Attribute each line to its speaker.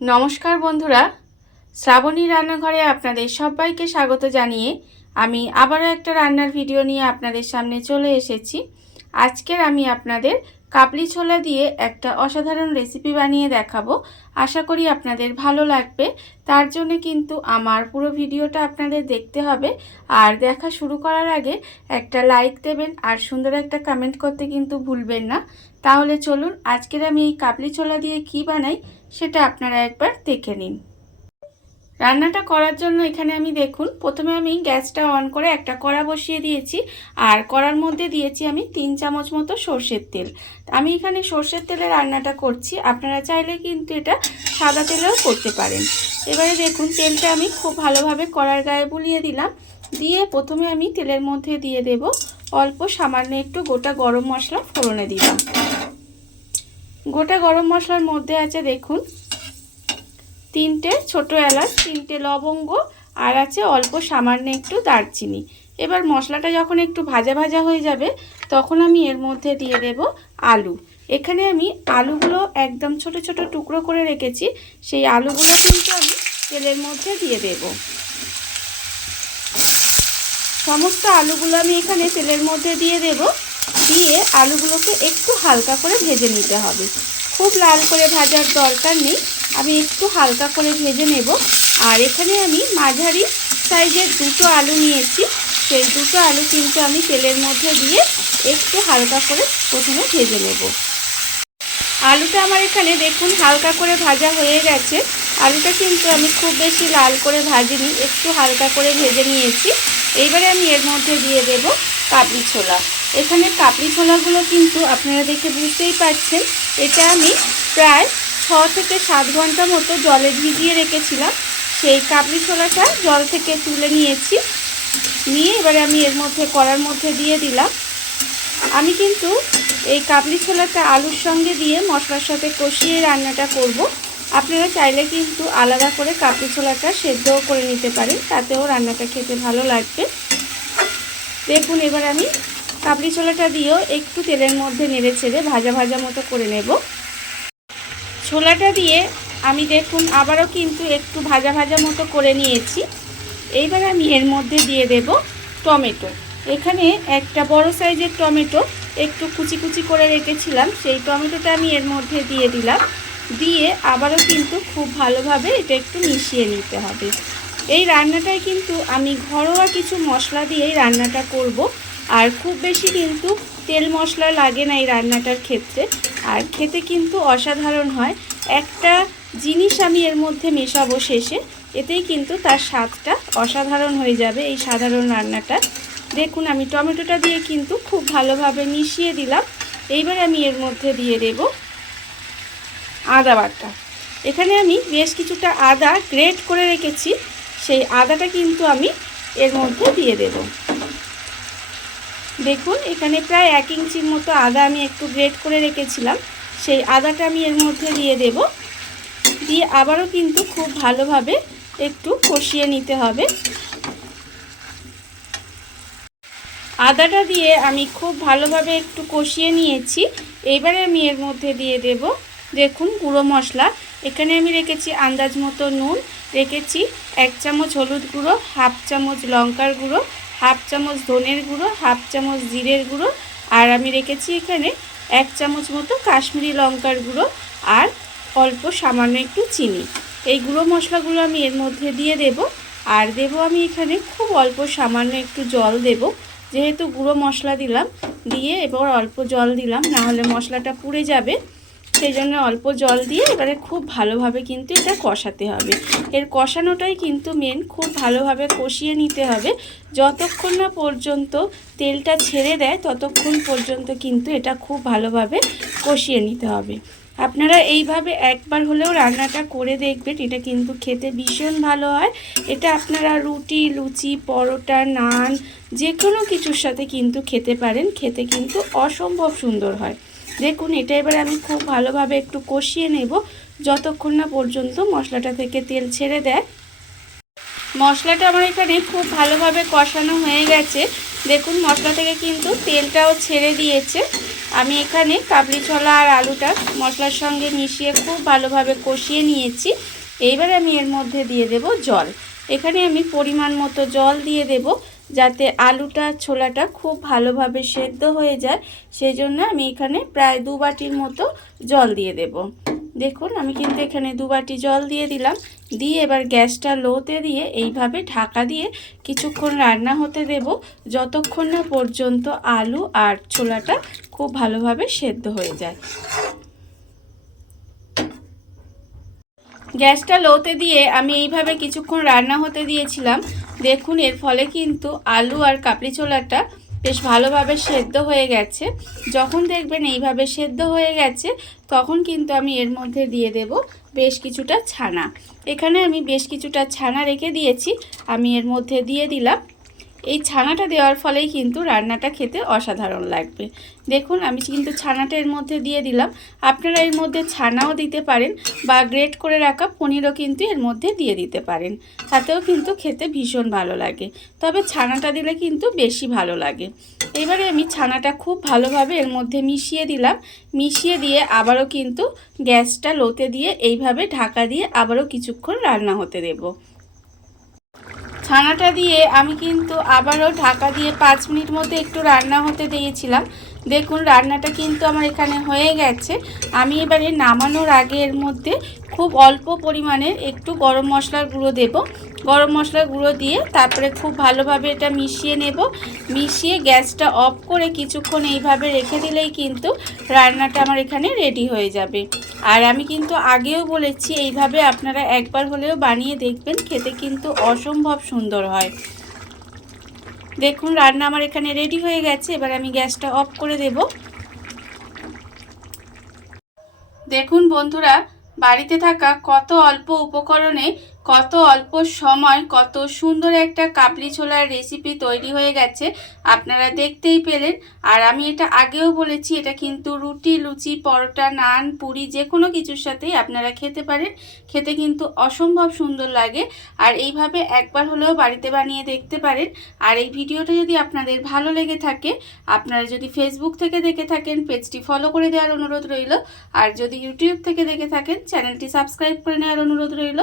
Speaker 1: নমস্কার বন্ধুরা। শ্রাবণী রান্নাঘরে আপনাদের সবাইকে স্বাগত জানিয়ে আমি আবারও একটা রান্নার ভিডিও নিয়ে আপনাদের সামনে চলে এসেছি। আজকের আমি আপনাদের কাবলি ছোলা দিয়ে একটা অসাধারণ রেসিপি বানিয়ে দেখাবো। আশা করি আপনাদের ভালো লাগবে। তার জন্য কিন্তু আমার পুরো ভিডিওটা আপনাদের দেখতে হবে। আর দেখা শুরু করার আগে একটা লাইক দেবেন আর সুন্দর একটা কমেন্ট করতে কিন্তু ভুলবেন না। তাহলে চলুন, আজকের আমি এই কাবলি ছোলা দিয়ে কি বানাই সেটা আপনারা একবার দেখে নিন। রান্নাটা করার জন্য এখানে আমি দেখুন, প্রথমে আমি গ্যাসটা অন করে একটা কড়া বসিয়ে দিয়েছি, আর কড়ার মধ্যে দিয়েছি আমি তিন চামচ মতো সর্ষের তেল। আমি এখানে সর্ষের তেলে রান্নাটা করছি, আপনারা চাইলে কিন্তু এটা সাদা তেলেও করতে পারেন। এবারে দেখুন, তেলটা আমি খুব ভালোভাবে কড়ার গায়ে বুলিয়ে দিলাম, দিয়ে প্রথমে আমি তেলের মধ্যে দিয়ে দেব অল্প সামান্য একটু গোটা গরম মশলা ফোড়নে দিলাম। গোটা গরম মশলার মধ্যে আছে দেখুন তিনটে ছোট এলাচ, তিনটে লবঙ্গ, আর আছে অল্প সামান্য একটু দারচিনি। এবার মশলাটা যখন একটু ভাজা ভাজা হয়ে যাবে, তখন আমি এর মধ্যে দিয়ে দেব আলু। এখানে আমি আলুগুলো একদম ছোট ছোট টুকরো করে রেখেছি, সেই আলুগুলো কিন্তু আমি তেলের মধ্যে দিয়ে দেব। সমস্ত আলুগুলো আমি এখানে তেলের মধ্যে দিয়ে দেব। দিয়ে আলুগুলোকে একটু হালকা করে ভেজে নিতে হবে। খুব লাল করে ভাজার দরকার নেই। আমি একটু হালকা করে ভেজে নেব। আর এখানে আমি মাঝারি সাইজের দুটো আলু নিয়েছি। সেই দুটো আলু কিন্তু আমি তেলের মধ্যে দিয়ে একটু হালকা করে প্রথমে ভেজে নেব। আলুটা আমার এখানে দেখুন হালকা করে ভাজা হয়ে গেছে। আলুটা কিন্তু আমি খুব বেশি লাল করে ভাজিনি, একটু হালকা করে ভেজে নিয়েছি। এইবারে আমি এর মধ্যে দিয়ে দেব কাবলি ছোলা। এখানে কাবলি ছোলাগুলো কিন্তু আপনারা দেখে বুঝতেই পারছেন, এটা আমি প্রায় ছ থেকে সাত ঘণ্টা মতো জলে ভিজিয়ে রেখেছিলাম। সেই কাবলি ছোলাটা জল থেকে তুলে নিয়েছি। নিয়ে এবারে আমি এর মধ্যে, কড়ার মধ্যে দিয়ে দিলাম। আমি কিন্তু এই কাবলি ছোলাটা আলুর সঙ্গে দিয়ে মশলার সাথে কষিয়ে রান্নাটা করব। আপনারা চাইলে কিন্তু আলাদা করে কাপড়ি ছোলাটা সেদ্ধও করে নিতে পারেন, তাতেও রান্নাটা খেতে ভালো লাগবে। দেখুন, এবার আমি কাবলি ছোলাটা দিয়েও একটু তেলের মধ্যে নেড়ে ছেড়ে ভাজা ভাজা মতো করে নেব। ছোলাটা দিয়ে আমি দেখুন আবারও কিন্তু একটু ভাজা ভাজা মতো করে নিয়েছি। এইবার আমি এর মধ্যে দিয়ে দেব টমেটো। এখানে একটা বড় সাইজের টমেটো একটু কুচি কুচি করে রেখেছিলাম, সেই টমেটোটা আমি এর মধ্যে দিয়ে দিলাম। দিয়ে আবারও কিন্তু খুব ভালোভাবে এটা একটু মিশিয়ে নিতে হবে। এই রান্নাটায় কিন্তু আমি ঘরোয়া কিছু মশলা দিয়েই রান্নাটা করব। আর খুব বেশি কিন্তু তেল মশলা লাগে না এই রান্নাটার ক্ষেত্রে। আর খেতে কিন্তু অসাধারণ হয়। একটা জিনিস আমি এর মধ্যে মেশাবো শেষে, এতেই কিন্তু তার স্বাদটা অসাধারণ হয়ে যাবে এই সাধারণ রান্নাটা দেখুন, আমি টমেটোটা দিয়ে কিন্তু খুব ভালোভাবে মিশিয়ে দিলাম। এইবার আমি এর মধ্যে দিয়ে দেব আদা বাটা। এখানে আমি বেশ কিছুটা আদা গ্রেট করে রেখেছি। সেই আদাটা কিন্তু আমি এর মধ্যে দিয়ে দেব। দেখুন, এখানে প্রায় এক ইঞ্চির মতো আদা আমি একটু গ্রেট করে রেখেছিলাম। সেই আদাটা আমি এর মধ্যে দিয়ে দেব। দিয়ে আবারও কিন্তু খুব ভালোভাবে একটু কষিয়ে নিতে হবে। আদাটা দিয়ে আমি খুব ভালোভাবে একটু কষিয়ে নিয়েছি। এইবারে আমি এর মধ্যে দিয়ে দেব দেখুন গুঁড়ো মশলা। এখানে আমি রেখেছি আন্দাজ মতো নুন, রেখেছি এক চামচ হলুদ গুঁড়ো, হাফ চামচ লঙ্কার গুঁড়ো, হাফ চামচ ধনের গুঁড়ো, হাফ চামচ জিরের গুঁড়ো, আর আমি রেখেছি এখানে এক চামচ মতো কাশ্মীরি লঙ্কার গুঁড়ো আর অল্প সামান্য একটু চিনি। এই গুঁড়ো মশলাগুলো আমি এর মধ্যে দিয়ে দেব। আর দেব আমি এখানে খুব অল্প সামান্য একটু জল দেব। যেহেতু গুঁড়ো মশলা দিলাম, দিয়ে এবার অল্প জল দিলাম না হলে মশলাটা পুড়ে যাবে। সেই জন্য অল্প জল দিয়ে এবারে খুব ভালোভাবে কিন্তু এটা কষাতে হবে। এর কষানোটাই কিন্তু মেন খুব ভালোভাবে কষিয়ে নিতে হবে। যতক্ষণ না পর্যন্ত তেলটা ছেড়ে দেয়, ততক্ষণ পর্যন্ত কিন্তু এটা খুব ভালোভাবে কষিয়ে নিতে হবে। আপনারা এইভাবে একবার হলেও রান্নাটা করে দেখবেন, এটা কিন্তু খেতে ভীষণ ভালো হয়। এটা আপনারা রুটি, লুচি, পরোটা, নান যে কোনো কিছুর সাথে কিন্তু খেতে পারেন। খেতে কিন্তু অসম্ভব সুন্দর হয়। দেখুন, এটা এবারে আমি খুব ভালোভাবে একটু কষিয়ে নেব। যতক্ষণ না পর্যন্ত মশলাটা থেকে তেল ছেড়ে দেয়। মশলাটা আমার এখানে খুব ভালোভাবে কষানো হয়ে গেছে। দেখুন, মশলা থেকে কিন্তু তেলটাও ছেড়ে দিয়েছে। আমি এখানে কাবলি ছোলা আর আলুটা মশলার সঙ্গে মিশিয়ে খুব ভালোভাবে কষিয়ে নিয়েছি। এইবার আমি এর মধ্যে দিয়ে দেব জল। এখানে আমি পরিমাণ মতো জল দিয়ে দেব। যাতে আলুটা, ছোলাটা খুব ভালোভাবে সেদ্ধ হয়ে যায় সেই জন্য আমি এখানে প্রায় দু বাটির মতো জল দিয়ে দেব। দেখুন, আমি কিন্তু এখানে দু বাটি জল দিয়ে দিলাম। দিয়ে এবার গ্যাসটা লোতে দিয়ে এইভাবে ঢাকা দিয়ে কিছুক্ষণ রান্না হতে দেব। যতক্ষণ না পর্যন্ত আলু আর ছোলাটা খুব ভালোভাবে সেদ্ধ হয়ে যায়। গ্যাসটা লোতে দিয়ে আমি এইভাবে কিছুক্ষণ রান্না হতে দিয়েছিলাম। দেখুন, এর ফলে কিন্তু আলু আর কাপড়ি ছোলাটা বেশ ভালোভাবে সেদ্ধ হয়ে গেছে। যখন দেখবেন এইভাবে সেদ্ধ হয়ে গেছে, তখন কিন্তু আমি এর মধ্যে দিয়ে দেব বেশ কিছুটা ছানা। এখানে আমি বেশ কিছুটা ছানা রেখে দিয়েছি। আমি এর মধ্যে দিয়ে দিলাম। এই ছানাটা দেওয়ার ফলেই কিন্তু রান্নাটা খেতে অসাধারণ লাগবে। দেখুন, আমি কিন্তু ছানাটা এর মধ্যে দিয়ে দিলাম। আপনারা এর মধ্যে ছানাও দিতে পারেন বা গ্রেট করে রাখা পনিরও কিন্তু এর মধ্যে দিয়ে দিতে পারেন। তাতেও কিন্তু খেতে ভীষণ ভালো লাগে। তবে ছানাটা দিলে কিন্তু বেশি ভালো লাগে। এবারে আমি ছানাটা খুব ভালোভাবে এর মধ্যে মিশিয়ে দিলাম। মিশিয়ে দিয়ে আবারও কিন্তু গ্যাসটা লোতে দিয়ে এইভাবে ঢাকা দিয়ে আবারও কিছুক্ষণ রান্না হতে দেবো। ছানাটা দিয়ে আমি কিন্তু আবারও ঢাকা দিয়ে পাঁচ মিনিট মধ্যে একটু রান্না হতে দিয়েছিলাম। দেখুন, রান্নাটা কিন্তু আমার এখানে হয়ে গেছে। আমি এবারে নামানোর আগে এর মধ্যে খুব অল্প পরিমাণের একটু গরম মশলার গুঁড়ো দেব। গরম মশলার গুঁড়ো দিয়ে তারপরে খুব ভালোভাবে এটা মিশিয়ে নেব। মিশিয়ে গ্যাসটা অফ করে কিছুক্ষণ এইভাবে রেখে দিলেই কিন্তু রান্নাটা আমার এখানে রেডি হয়ে যাবে। আর আমি কিন্তু আগেও বলেছি, এইভাবে আপনারা একবার হলেও বানিয়ে দেখবেন, খেতে কিন্তু অসম্ভব সুন্দর হয়। দেখুন, রান্না আমার এখানে রেডি হয়ে গেছে। এবার আমি গ্যাসটা অফ করে দেব। দেখুন বন্ধুরা, বাড়িতে থাকা কত অল্প উপকরণে কত অল্প সময়, কত সুন্দর একটা কাবলি ছোলার রেসিপি তৈরি হয়ে গেছে, আপনারা দেখতেই পেলেন। আর আমি এটা আগেও বলেছি, এটা কিন্তু রুটি, লুচি, পরোটা, নান, পুরি যে কোনো কিছুর সাথেই আপনারা খেতে পারেন। খেতে কিন্তু অসম্ভব সুন্দর লাগে। আর এইভাবে একবার হলেও বাড়িতে বানিয়ে দেখতে পারেন। আর এই ভিডিওটা যদি আপনাদের ভালো লেগে থাকে, আপনারা যদি ফেসবুক থেকে দেখে থাকেন, পেজটি ফলো করে দেওয়ার অনুরোধ রইল। আর যদি ইউটিউব থেকে দেখে থাকেন চ্যানেলটি সাবস্ক্রাইব করে নেওয়ার অনুরোধ রইল।